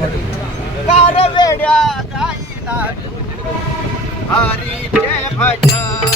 Car वेड्या जाईना हरीचे भजन.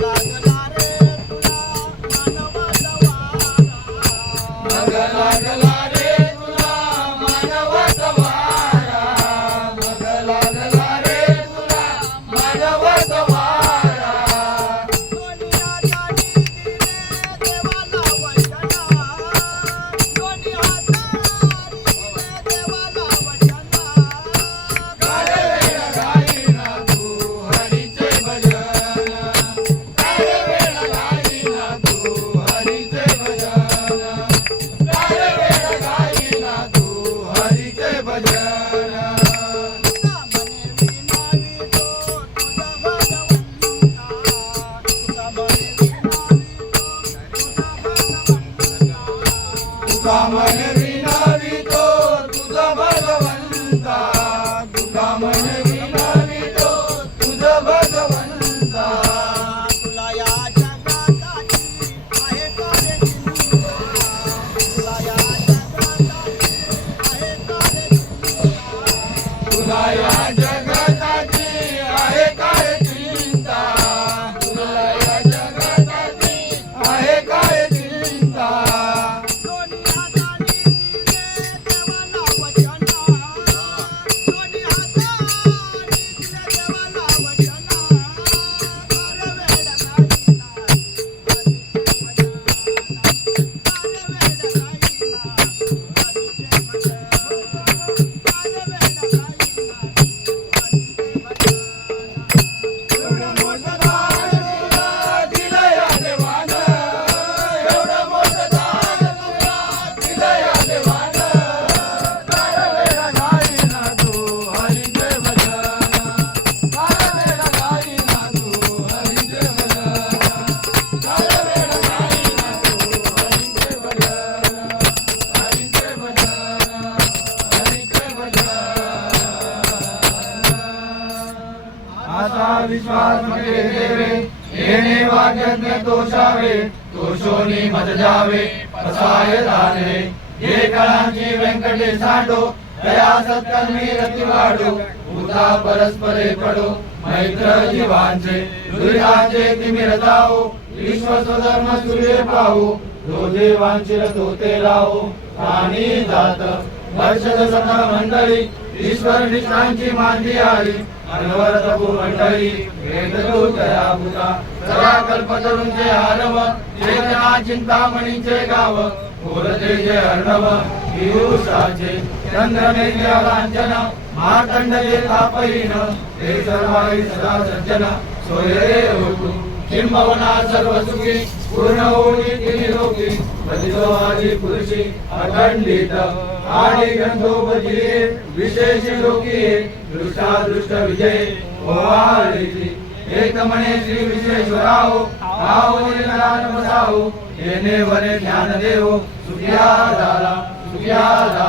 লাগলো देवे दोषावे जावे दाने. ये सांडो परस्परे पडो मैत्र जीवांचे दुर्गाचे तिमिरताओ विश्व स्वधर्म सूर्य पाहू जो देवांचे रथोते लावो प्राणी जात वर्ष मंडळी ईश्वर निष्ठांची मांदी आली. मनवर प्रभू मंडळी वेद तो तया भूता सदा कल्पतरूंचे आरव चेतना चिंतामणीचे गाव. बोलते जे अर्णव पियुषाचे चंद्रमेघ लांछन मार्तंड जे तापहीन ते सर्वाई सदा सज्जन. सोयरे होतु किंबवना सर्व सुखी पूर्ण होई तिन्ही लोकी बलितो आदी पुरुषी अखंडित. आणि गंधोपजी विशेष लोकी दृष्टादृष्ट विजय ओवाळीची एक म्हणे श्री विश्वेश्वराहो आहो निर्मलान बसाहो येणे वने ज्ञान देव सुखिया झाला सुखिया झाला